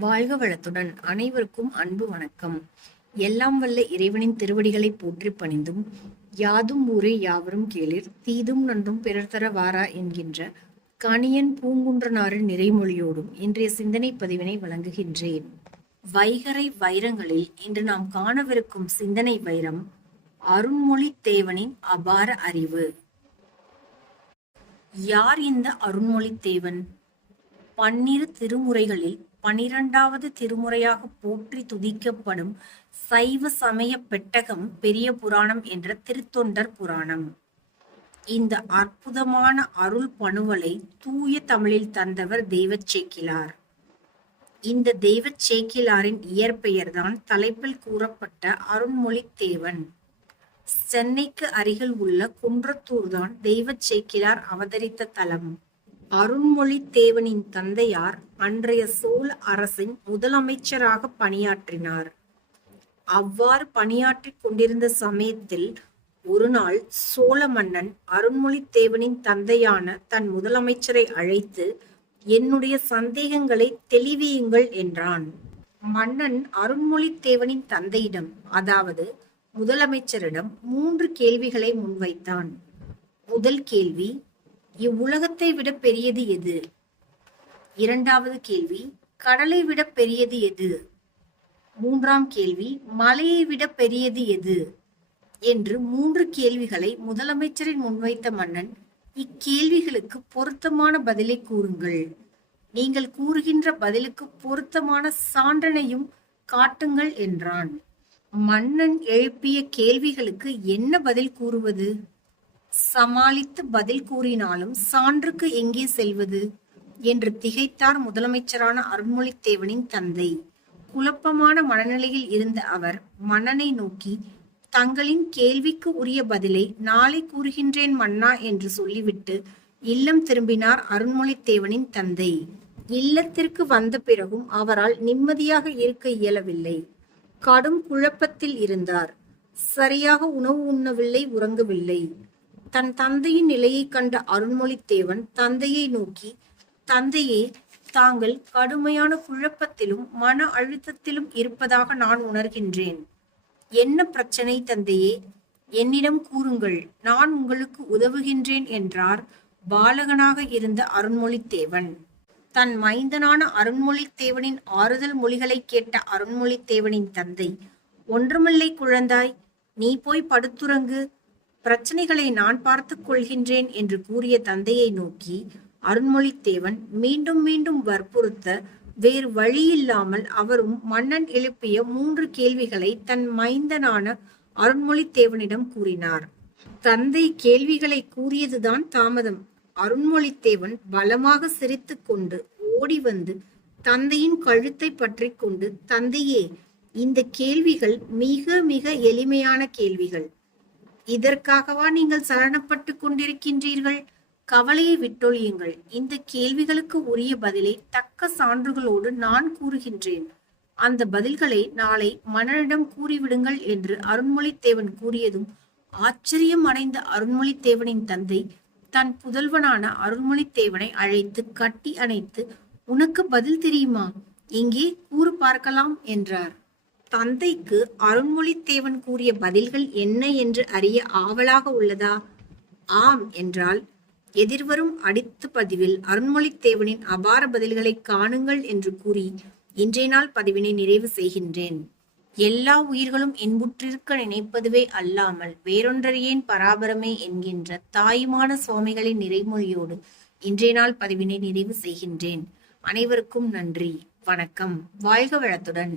வாழ்க வளத்துடன் அனைவருக்கும் அன்பு வணக்கம். எல்லாம் வல்ல இறைவனின் திருவடிகளை போற்றி பணிந்தும் யாதும் ஊரே யாவரும் கேளிர் தீதும் நன்றும் பிறர் தர வாரா என்கின்ற கணியன் பூங்குன்றனாரின் நிறைமொழியோடும் இன்றைய சிந்தனை பதிவினை வழங்குகின்றேன். வைகரை வைரங்களில் இன்று நாம் காணவிருக்கும் சிந்தனை வைரம் அருண்மொழி தேவனின் அபார அறிவு. யார் இந்த அருண்மொழி தேவன்? பன்னிரு திருமுறைகளில் பனிரெண்டாவது திருமுறையாக போற்றி துதிக்கப்படும் சைவ சமய பெட்டகம் பெரிய புராணம் என்ற திருத்தொண்டர் புராணம். இந்த அற்புதமான அருள் பணுவலை தூய தமிழில் தந்தவர் தெய்வச் சேக்கிலார். இந்த தெய்வச் சேக்கிலாரின் இயற்பெயர்தான் தலைப்பில் கூறப்பட்ட அருண்மொழி தேவன் சென்னைக்கு அருகில் உள்ள குன்றத்தூர் தான் தெய்வச்சேக்கிலார் அவதரித்த தலம். அருண்மொழி தேவனின் தந்தையார் அன்றைய சோழ அரசின் முதலமைச்சராக பணியாற்றினார். அவ்வாறு பணியாற்றிக் கொண்டிருந்த சமயத்தில் ஒரு நாள் சோழ மன்னன் அருண்மொழி தேவனின் தந்தையான தன் முதலமைச்சரை அழைத்து என்னுடைய சந்தேகங்களை தெளிவியுங்கள் என்றான். மன்னன் அருண்மொழி தேவனின் தந்தையிடம் அதாவது முதலமைச்சரிடம் மூன்று கேள்விகளை முன்வைத்தான். முதல் கேள்வி இவ்வுலகத்தை விட பெரியது எது? இரண்டாவது கேள்வி கடலை விட பெரியது எது? மூன்றாம் கேள்வி மலையை விட பெரியது எது? என்று மூன்று கேள்விகளை முதலமைச்சரின் முன்வைத்த மன்னன் இக்கேள்விகளுக்கு பொருத்தமான பதிலை கூறுங்கள். நீங்கள் கூறுகின்ற பதிலுக்கு பொருத்தமான சான்றனையும் காட்டுங்கள் என்றான். மன்னன் எழுப்பிய கேள்விகளுக்கு என்ன பதில் கூறுவது? சமாளித்து பதில் கூறினாலும் சான்றுக்கு எங்கே செல்வது? என்று திகைத்தார் முதலமைச்சரான அருண்மொழித்தேவனின் தந்தை. குழப்பமான மனநிலையில் இருந்த அவர் மன்னனை நோக்கி தங்களின் கேள்விக்கு உரிய பதிலை நாளை கூறுகின்றேன் மன்னா என்று சொல்லிவிட்டு இல்லம் திரும்பினார் அருண்மொழித்தேவனின் தந்தை. இல்லத்திற்கு வந்த பிறகும் அவரால் நிம்மதியாக இருக்க இயலவில்லை. கடும் குழப்பத்தில் இருந்தார். சரியாக உணவு உண்ணவில்லை உறங்கவில்லை. தன் தந்தையின் நிலையை கண்ட அருண்மொழித்தேவன் தந்தையை நோக்கி தந்தையே தாங்கள் கடுமையான குழப்பத்திலும் மன அழுத்தத்திலும் இருப்பதாக நான் உணர்கின்றேன். என்ன பிரச்சனை தந்தையே? என்னிடம் கூறுங்கள். நான் உங்களுக்கு உதவுகின்றேன் என்றார் பாலகனாக இருந்த அருண்மொழித்தேவன் தன் மைந்தனான அருண்மொழித்தேவனின் ஆறுதல் மொழிகளை கேட்ட அருண்மொழித்தேவனின் தந்தை ஒன்றுமில்லை குழந்தாய் நீ போய் படுத்துறங்கு. பிரச்சனைகளை நான் பார்த்துக் கொள்கின்றேன் என்று கூறிய தந்தையை நோக்கி அருண்மொழித்தேவன் மீண்டும் மீண்டும் வற்புறுத்த வேறு வழியில்லாமல் அவரும் மன்னன் எழுப்பிய மூன்று கேள்விகளை தன் மைந்தனான அருண்மொழித்தேவனிடம் கூறினார். தந்தை கேள்விகளை கூறியதுதான் தாமதம். அருண்மொழித்தேவன் பலமாக சிரித்து கொண்டு ஓடி வந்து தந்தையின் கழுத்தை பற்றி கொண்டு தந்தையே இந்த கேள்விகள் மிக மிக எளிமையான கேள்விகள். இதற்காகவா நீங்கள் சரணப்பட்டு கொண்டிருக்கின்றீர்கள்? கவலையை விட்டொழியுங்கள். இந்த கேள்விகளுக்கு உரிய பதிலை தக்க சான்றுகளோடு நான் கூறுகின்றேன். அந்த பதில்களை நாளை மன்னனிடம் கூறிவிடுங்கள் என்று அருண்மொழித்தேவன் கூறியதும் ஆச்சரியம் அடைந்த அருண்மொழித்தேவனின் தந்தை தன் புதல்வனான அருண்மொழித்தேவனை அழைத்து கட்டி அணைத்து உனக்கு பதில் தெரியுமா? எங்கே கூறு பார்க்கலாம் என்றார். தந்தைக்கு அருண்மொழித்தேவன் கூறிய பதில்கள் என்ன என்று அறிய ஆவலாக உள்ளதா? ஆம் என்றால் எதிர்வரும் அடுத்த பதிவில் அருண்மொழித்தேவனின் அபார பதில்களை காணுங்கள் என்று கூறி இன்றைய நாள் பதிவினை நிறைவு செய்கின்றேன். எல்லா உயிர்களும் இன்புற்றிருக்க நினைப்பதுவே அல்லாமல் வேறொன்றறியேன் பராபரமே என்கின்ற தாயுமான சுவாமிகளின் நிறைமொழியோடு இன்றைய நாள் பதிவினை நிறைவு செய்கின்றேன். அனைவருக்கும் நன்றி. வணக்கம். வாழ்க வளத்துடன்.